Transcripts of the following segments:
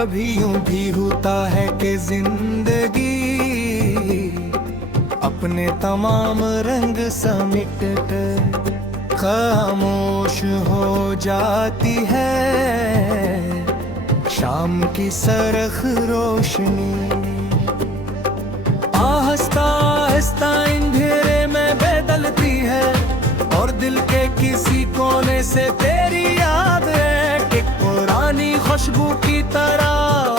कभी यूं भी होता है कि जिंदगी अपने तमाम रंग समिट कर खामोश हो जाती है शाम की सरख रोशनी। आहिस्ता आहिस्ता अंधेरे में बदलती है और दिल के किसी कोने से तेरी याद है कि पुरानी खुशबू की तरह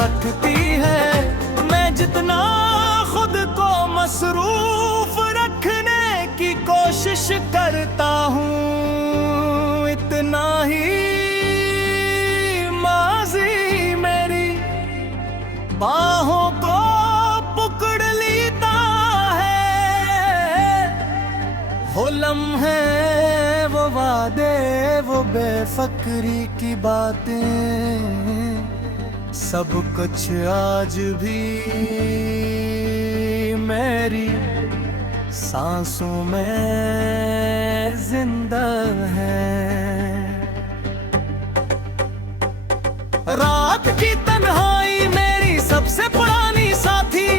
उठती है। मैं जितना खुद को मसरूफ रखने की कोशिश करता हूँ इतना ही माज़ी मेरी बाहों को पकड़ लेता है। वो लम्हे, वो वादे, वो बेफिक्री की बातें, सब कुछ आज भी मेरी सांसों में जिंदा है। रात की तन्हाई मेरी सबसे पुरानी साथी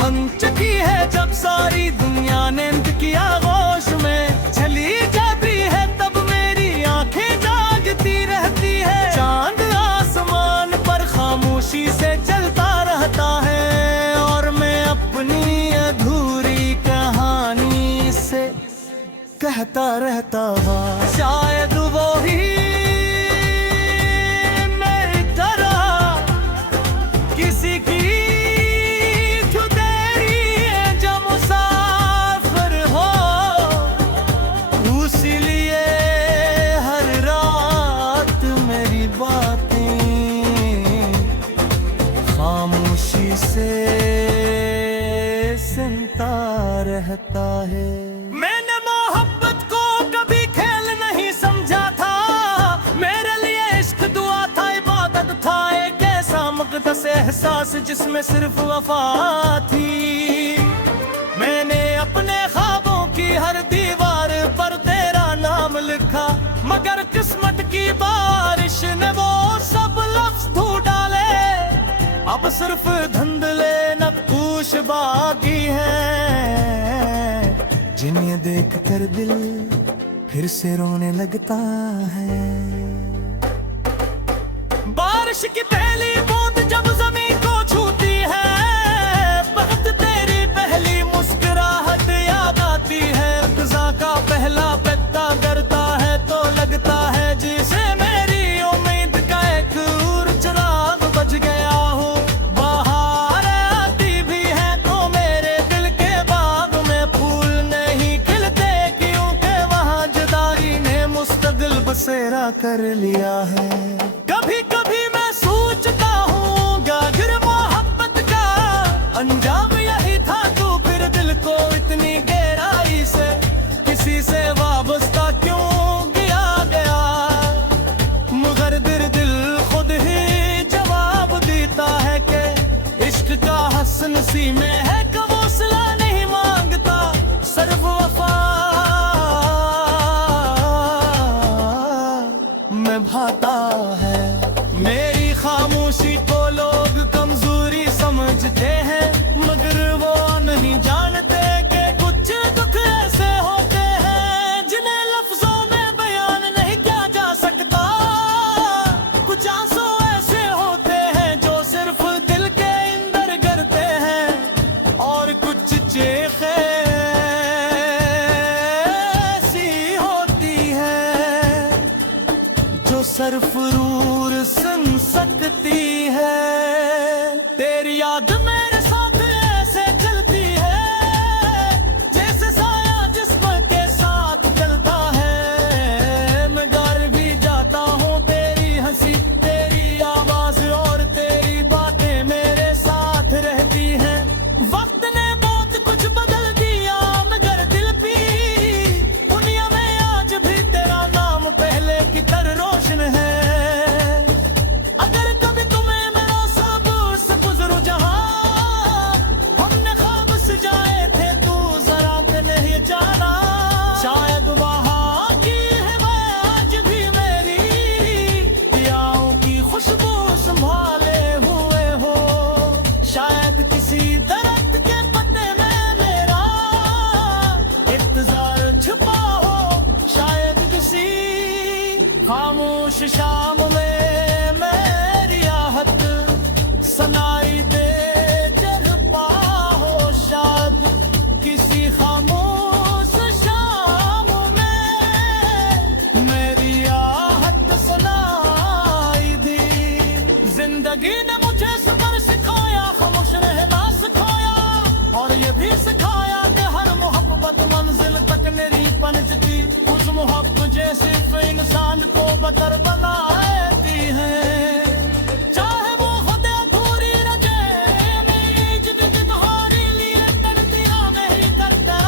बन चुकी है। जब सारी दुनिया नींद की आगोश में चली जाती है तब मेरी आंखें जागती रहती है। चांद आसमान पर खामोशी से चलता रहता है और मैं अपनी अधूरी कहानी से कहता रहता हूँ शायद वो ही मेरी तरह किसी की खामोशी से सुनता रहता है। मैंने मोहब्बत को कभी खेल नहीं समझा था। मेरे लिए इश्क दुआ था, इबादत था, एक ऐसा मुक़द्दस एहसास जिसमें सिर्फ वफा थी। मैंने अपने ख्वाबों की हर दीवार पर तेरा नाम लिखा मगर किस्मत की बारिश ने वो सब लफ्ज़ धो डाले। अब सिर्फ धुंधले नक्काश बाकी हैं जिन्हें देख कर दिल फिर से रोने लगता है। बारिश की पहली बूंद जब ज़मीन को छूती है बहुत तेरी पहली मुस्कुराहट याद आती है। ख़ज़ा का पहला पत्ता गिरता है तो लगता है जिसे मेरी उम्मीद का एक और चिराग बच गया हो। बाहर आती भी है तो मेरे दिल के बाग में फूल नहीं खिलते क्योंकि वहाँ जुदाई ने मुस्तकिल बसेरा कर लिया है। कभी कभी मैं सोचता हूँ अगर मोहब्बत का अंजाम यही था तो फिर दिल को इतनी गहराई से किसी से वाबस्ता क्यों किया गया। मगर दिल खुद ही जवाब देता है कि इश्क का हसन सी में है कि हौसला नहीं मांगता सिर्फ वफा में भाता है। मेरी खामोशी को लोग कमजोरी समझते हैं मगर वो नहीं जानते कि कुछ दुख ऐसे होते हैं जिन्हें लफ्जों में बयान नहीं किया जा सकता। कुछ आंसू ऐसे होते हैं जो सिर्फ दिल के अंदर गिरते हैं और कुछ चीखें ऐसी होती है जो सरफरूर सुन सकती है। तेरी याद मेरे साथ ऐसे चलती है जैसे साया जिस्म के साथ चलता है। मैं घर भी जाता हूँ तेरी हंसी तेरी आवाज और तेरी बातें मेरे साथ रहती हैं। वक्त ने बहुत कुछ बदल दिया मगर दिल भी दुनिया में आज भी तेरा नाम पहले की तरह रोशन है। खामोश शाम में मेरी आहट सुनाई दे, जग पाहो शाद किसी खामोश शाम में मेरी आहट सुनाई दी। जिंदगी ने मुझे सबर सिखाया, खामोश रहना सिखाया, और ये भी सिखाया कि हर मोहब्बत मंजिल तक मेरी पहुंचती। उस मोहब्बत जैसे इंसान को बदर बनाती है, चाहे वो खुद अधूरी रजे, मेरी जिद तुम्हारे लिए तड़पिया नहीं करता।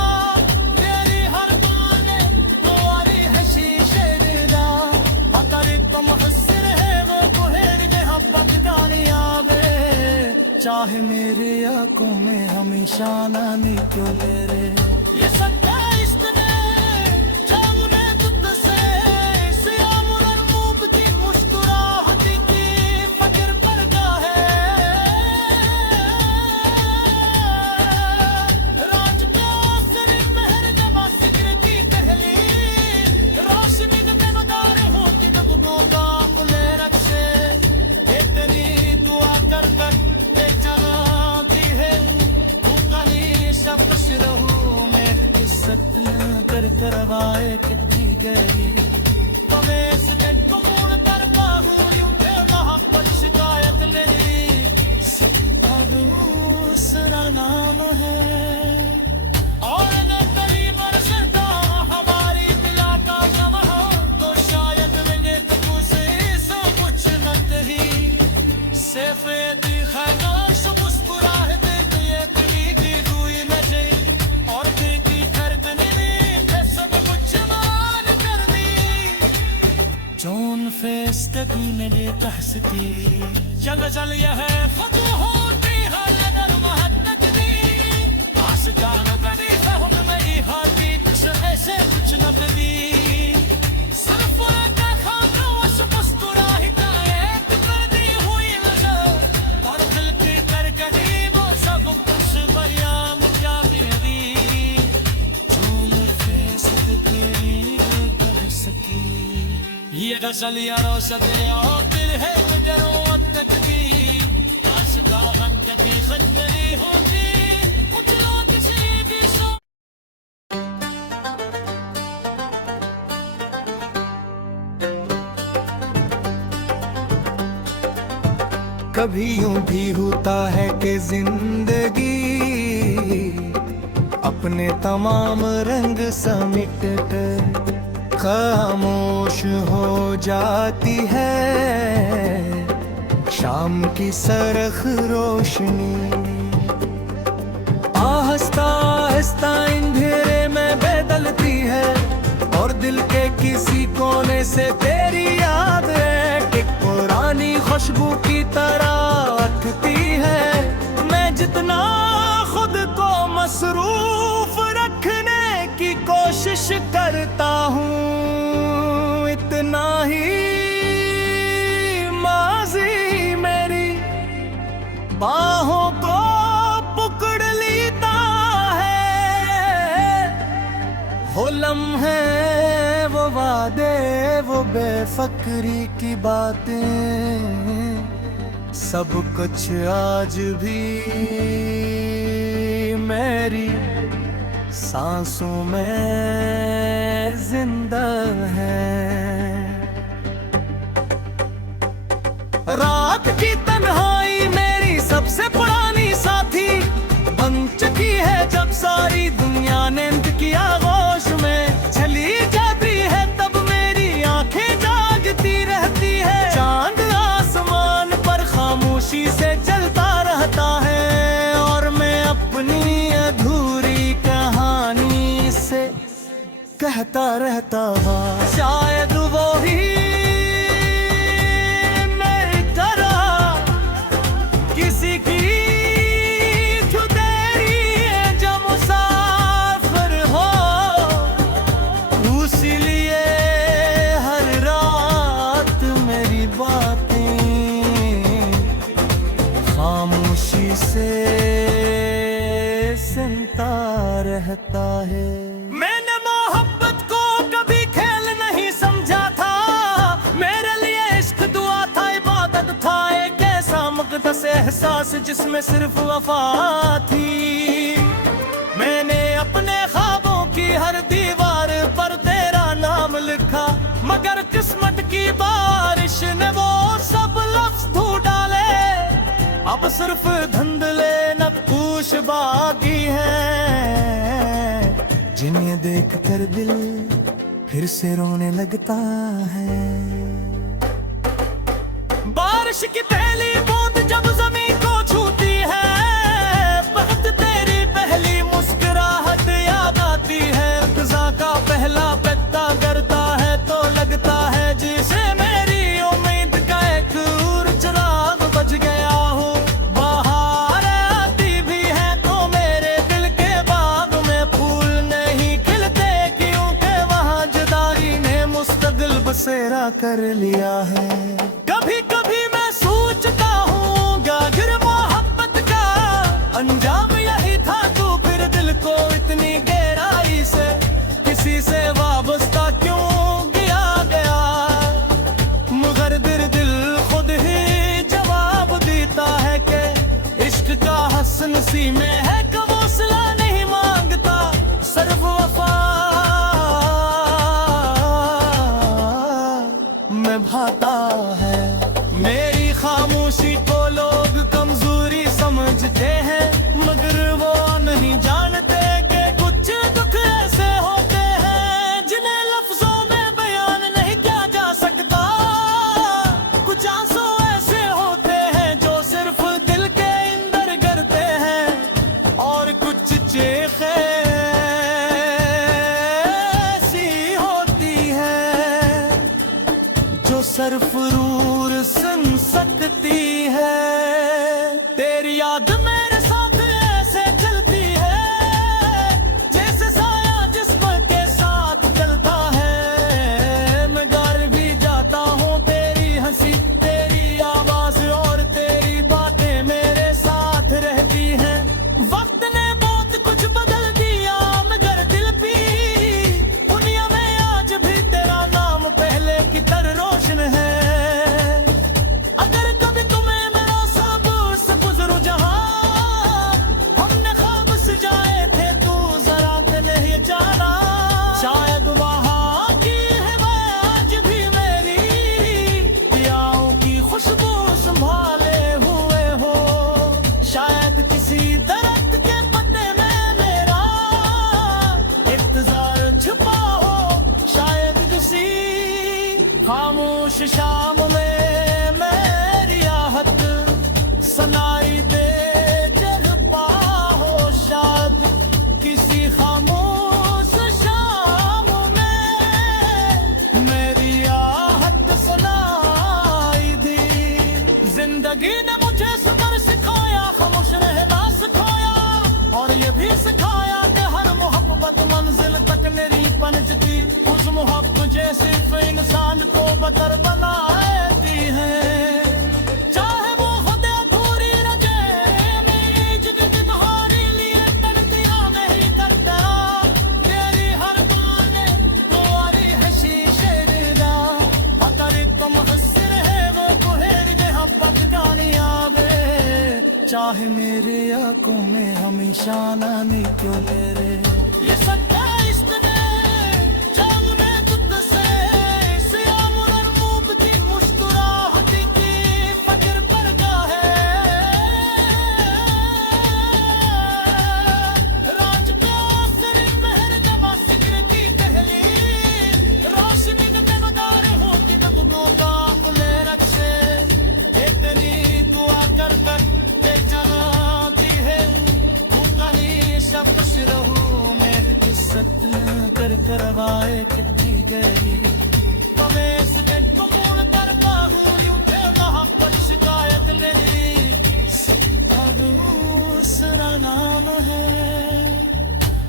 मेरी हर बाने तुम्हारी है शीशे दिला, अगर तुम हंसर है वो कुहेर मोहब्बत जानी आवे। चाहे मेरे आंखों में हमेशा नानी क्यों मेरे, ये सच्चा इश्क ने जामुने तुझसे सियाम और मूब की मुस्कुराहट की फकर पर है। राज का असर पहर जमा सिक्र की पहली रोशनी के दिनदार होती नगदों का खुले रक्षे। इतनी दुआ कर कर बेचनाती है मुकनी शब्द रहूं मैं, किस्सत न कर करवाए कितनी गहरी तुम्हें इसके कमूल पर बाहू यूं थे मोहब्बत शिकायत मेरी दूसरा नाम है। और न करीब अरसता हमारी दिला का गम हो, तो शायद मुझे तुझसे सब कुछ न कही सफेदी खामोश मुस्कुराहट दिए कली की हुई नजर, और देखी धड़कन में सब कुछ मान कर दी। जौन फेस तकी मेरे तहसती जल जल यह खुद होती है नजर महत्तक दी। आशिकान बनी फहम मेरी हाथी कुछ ऐसे कुछ न कदी, सिर्फ का खामोश मुस्कुराहट एक कर दी हुई नजर, और दिल की धड़कनी वो सब कुछ बयां क्या दी। जौन फेस तकी कर सकी ये गजल या रोशत और दिल है मुझे रोअत की। आशिका वक्त की खत नहीं होती कुछ लोग किसी भी सो। कभी यूं भी होता है कि जिंदगी अपने तमाम रंग समिट कर खामोश हो जाती है शाम की सरख रोशनी। आहिस्ता आहिस्ता अंधेरे में बदलती है, और दिल के किसी कोने से तेरी याद है कि पुरानी खुशबू की तरह उठती है। मैं जितना खुद को मसरूफ रखने की कोशिश करता हूँ, इतना ही माजी मेरी बाहों को पकड़ लेता है। वो लम्हे वो वादे वो बेफिक्री की बातें सब कुछ आज भी मेरी सांसों में जिंदा है। रात की तन्हाई मेरी सबसे पुरानी साथी बन चुकी है, जब सारी दुनिया नींद की आगोश में चली जाती है, तब मेरी आंखें जागती रहती है। चांद आसमान पर खामोशी से जलता रहता है, और मैं अपनी अधूरी कहानी से कहता रहता हूँ, शायद वो ही मेरी तरह किसी की जो मुसाफिर हो। इसीलिए हर रात मेरी बातें खामोशी से सुनता रहता है। मैंने मोहब्बत को कभी खेल नहीं समझा था, मेरे सांस जिसमें सिर्फ वफा थी। मैंने अपने ख्वाबों की हर दीवार पर तेरा नाम लिखा, मगर किस्मत की बारिश ने वो सब लफ्ज धो डाले। अब सिर्फ धुंधले नक्काश बाकी हैं, जिन्हें देख कर दिल फिर से रोने लगता है। बारिश की पहली बूंद जब जमीन को छूती है, बहुत तेरी पहली मुस्कुराहट याद आती है। फ़िज़ा का पहला पत्ता गिरता है तो लगता है जैसे मेरी उम्मीद का एक और चिराग बज गया हो। बाहर आती भी है तो मेरे दिल के बाग में फूल नहीं खिलते, क्योंकि वहाँ जुदाई ने मुस्तकिल बसेरा कर लिया है। कभी कभी मैं सोचता हूँ गागर मोहब्बत का अंजाम यही था, तो फिर दिल को इतनी गहराई से किसी से वाबस्ता क्यों किया गया। मगर दिल खुद ही जवाब देता है कि इश्क का हसन सी में है, कब सिला नहीं मांगता सिर्फ वफा में भाता है। मेरी खामोशी को लोग कमजोरी समझते हैं, मगर वो नहीं जानते कि कुछ दुख ऐसे होते हैं जिन्हें लफ्जों में बयान नहीं किया जा सकता। कुछ आंसू ऐसे होते हैं जो सिर्फ दिल के अंदर गिरते हैं, और कुछ चीखें ऐसी होती हैं जो सरफरूर सुन सकती है। तेरी याद मेरे साथ ऐसे चलती है जैसे साया जिस्म के साथ चलता है। मैं घर भी जाता हूँ तेरी हंसी, तेरी आवाज और तेरी बातें मेरे साथ रहती हैं। वक्त ने बहुत कुछ बदल दिया, मगर दिल भी दुनिया में आज भी तेरा नाम पहले की तरह रोशन है। अगर कभी तुम्हें मेरा सब से गुजरू जहां, हमने ख्वाब सजाए थे तू जरा चले ही जाना। शायद वहां की हवा आज भी मेरी दियाओं की खुशबू संभाले हुए हो। शायद किसी दरख्त के पत्ते में मेरा इंतजार छुपा हो, शायद किसी खामोश शाम में मेरी आहट सुनाई दे जज्बा हो। शायद किसी खामोश शाम में मेरी आहट सुनाई दी। जिंदगी ने मुझे सबर सिखाया, खामोश रहना सिखाया, और ये भी सिखाया कि हर मोहब्बत मंजिल तक मेरी पहुंचती। उस मोहब्बत जैसे इंसान को बदर बनाती है, चाहे वो खुद अधूरी रजे। मेरी जिंदगी तुम्हारे लिए तड़पिया नहीं करता, तेरी हर बात तुम्हारी है शीशे दिला। अगर तुम हंसर है वो कुहर के हब्बत गानी आवे, चाहे मेरे आंखों में हमेशा नानी क्यों मेरे। ये सच्चा इश्क ने जान में तुझसे सियाम और मूब की मुस्कुराहट की फजर पर गा है। राज का सिर पहर जमा सिक्र की पहली रोशनी के देवदार होती नगदों का खुले रक्षे। इतनी दुआ कर कर चलाती है मुकानी सब खुश रहूं। मेरी किस्मत कर करवाए कितनी गई तुम्हें इस बेट को मूल कर पाहूं। यूं थे मोहब्बत शिकायत मेरी अब दूसरा नाम है।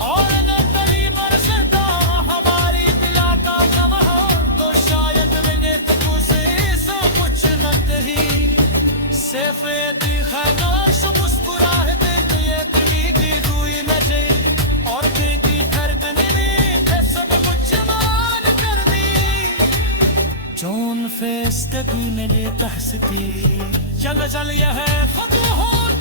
और न कभी मरसता हमारी दिला का जमा हो, तो शायद मेरे तू से सब कुछ न कही। सफेद खामोश मुस्कुराहट तो ये कमी की हुई न जाए, और की धड़कन में सब कुछ मान कर दी। जौन फेस कभी मेरे कहसती चल चल यह है खुद होर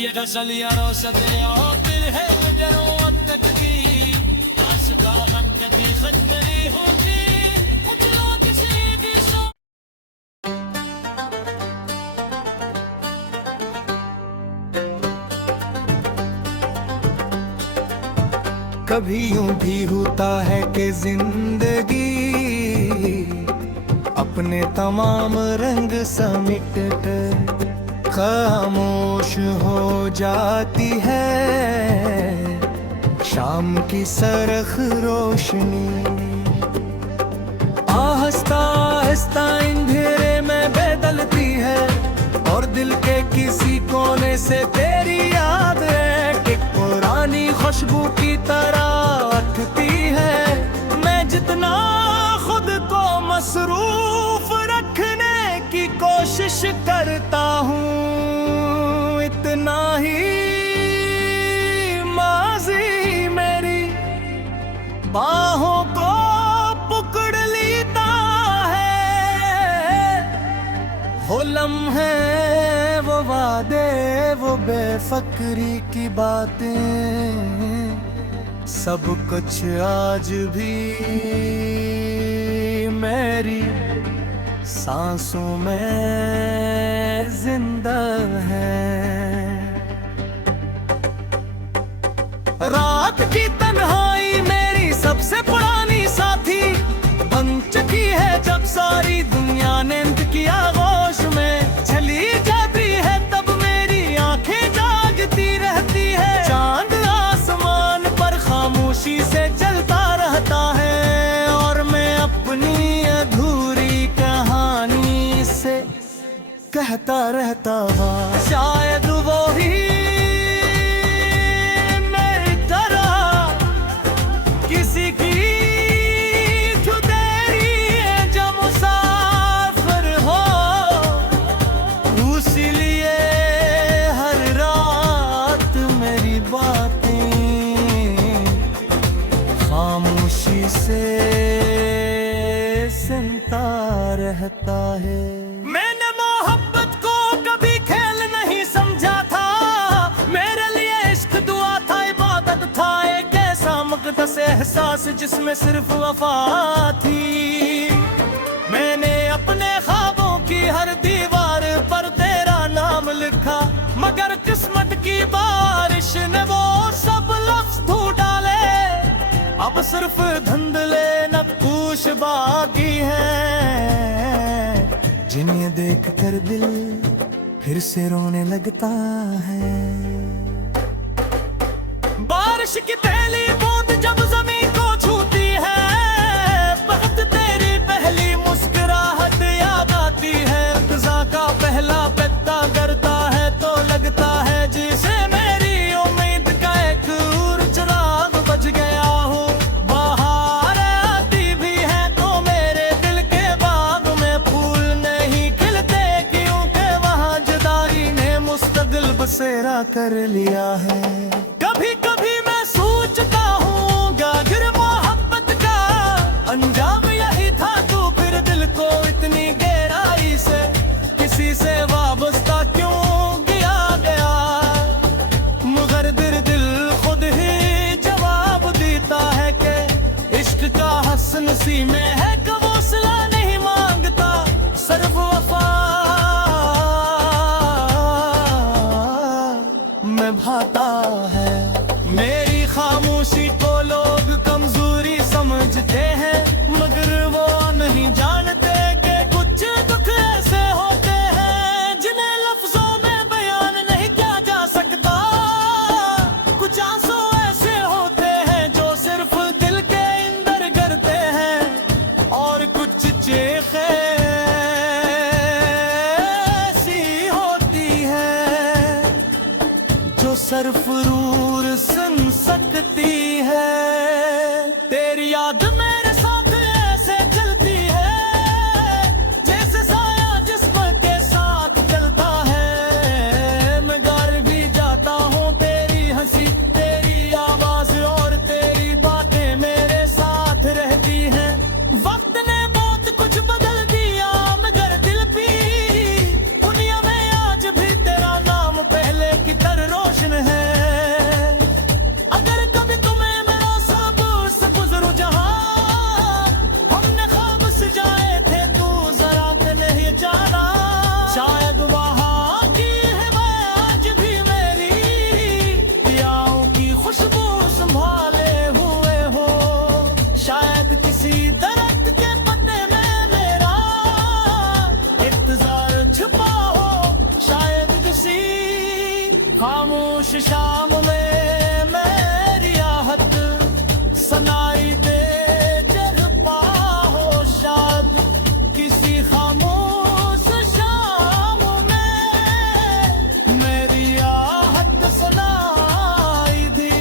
ये गजल या रोशनी और फिर है मुजरों तक की आशिका हम कभी खत्म नहीं होती कुछ लोग किसी भी सो कभी यूं भी होता है कि जिंदगी अपने तमाम रंग समेट कर खामोश हो जाती है शाम की सरख रोशनी। आहिस्ता आहिस्ता अंधेरे में बदलती है और दिल के किसी कोने से तेरी याद है कि पुरानी खुशबू की तरह उठती है। मैं जितना खुद को मसरूफ रखने की कोशिश करता हूँ इतना ही माजी मेरी बाहों को पकड़ लेता है। वो लम्हे वो वादे वो बेफिक्री की बातें सब कुछ आज भी मेरी सांसों में जिंदा है। रात की तन्हाई मेरी सबसे पुरानी साथी बन चुकी है जब सारी दुनिया नींद की आगोश में चली जाती है तब मेरी आंखें जागती रहती है। चांद आसमान पर खामोशी से चलता रहता है और मैं अपनी अधूरी कहानी से कहता रहता हूँ शायद वो ही मेरी तरह किसी की रहता है। मैंने मोहब्बत को कभी खेल नहीं समझा था मेरे लिए इश्क दुआ था इबादत था एक ऐसा मुक़द्दस एहसास जिसमें सिर्फ वफा थी। मैंने अपने ख्वाबों की हर दीवार पर तेरा नाम लिखा मगर किस्मत की बारिश ने वो सब लफ्ज़ धो डाले। अब सिर्फ धुंधले नक्काश बाकी हैं जिन्हें देखकर दिल फिर से रोने लगता है। बारिश की पहली बूंद जब जमीन को छूती है बहुत तेरी पहली मुस्कुराहट याद आती है। फ़िज़ा का पहला पत्ता गिरता है तो लगता है जिसे मेरी उम्मीद का एक और चिराग बज गया हो। बाहर आती भी है तो मेरे दिल के बाग में फूल नहीं खिलते क्योंकि वहाँ जुदाई ने मुस्तकिल बसेरा कर लिया है। कभी कभी मैं सोचता हूँ गागर मोहब्बत का अंजाम यही था तो फिर दिल को इतनी गहराई से किसी से वाबस्ता क्यों किया गया। मगर दिल खुद ही जवाब देता है कि इश्क का हसन सी में है कि वो सिला नहीं मांगता सिर्फ वफा में भाता है। मेरी खामोशी को लोग कमजोरी समझते हैं मगर वो नहीं जानते कि कुछ दुख ऐसे होते हैं जिन्हें लफ्जों में बयान नहीं किया जा सकता। कुछ आंसू ऐसे होते हैं जो सिर्फ दिल के अंदर गिरते हैं और कुछ चीखें ऐसी होती है जो सिर्फ रूर सुन सकती है। तेरी याद मेरे साथ ऐसे चलती है जैसे साया जिस्म के साथ चलता है। मैं घर भी जाता हूँ तेरी हंसी तेरी आवाज और तेरी बातें मेरे साथ रहती हैं। वक्त ने बहुत कुछ बदल दिया मगर दिल भी दुनिया में आज भी तेरा नाम पहले की तरह खामोश शाम में मेरी आहट सुनाई दे जग पाहो शाद किसी खामोश शाम में मेरी आहट सुनाई दी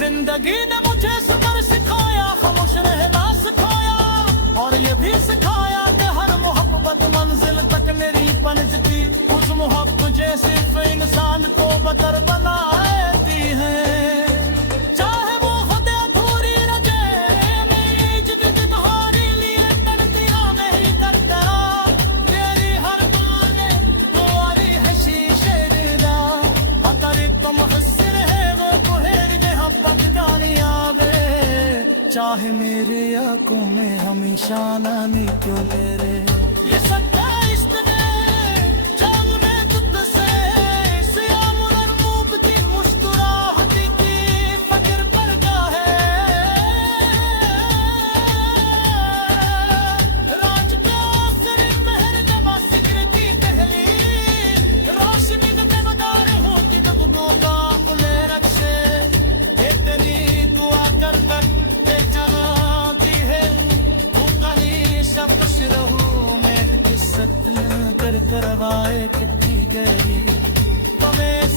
जिंदगी ने मुझे सबर सिखाया खामोश रहना सिखाया और ये भी सिखाया कि हर मोहब्बत मंजिल तक मेरी पहुंचती उस मोहब्बत जैसे इंसान को बदर बनाती है चाहे वो खुद अधूरी रजे मेरी जिद तुम्हारे लिए तड़पिया नहीं करता मेरी हर बात तुम्हारी है शीशे दा अगर तुम हंसर है वो कुहेर दे हब्बत जानी आवे चाहे मेरे आंखों में हमेशा नानी क्यों मेरे ये सच्चा इश्क ने जान में तुझसे सियाम और मुबती मुस्कुराहट की फकर पर है राज का असर महर जमा सिकर की पहली रोशनी के बदार होती तो दो का उले रक्षे इतनी दुआ कर ते चलाती है भूखनी सब खुश रहूं मैं किस्मत कर करवाए कितनी गहरी तुम्हें इस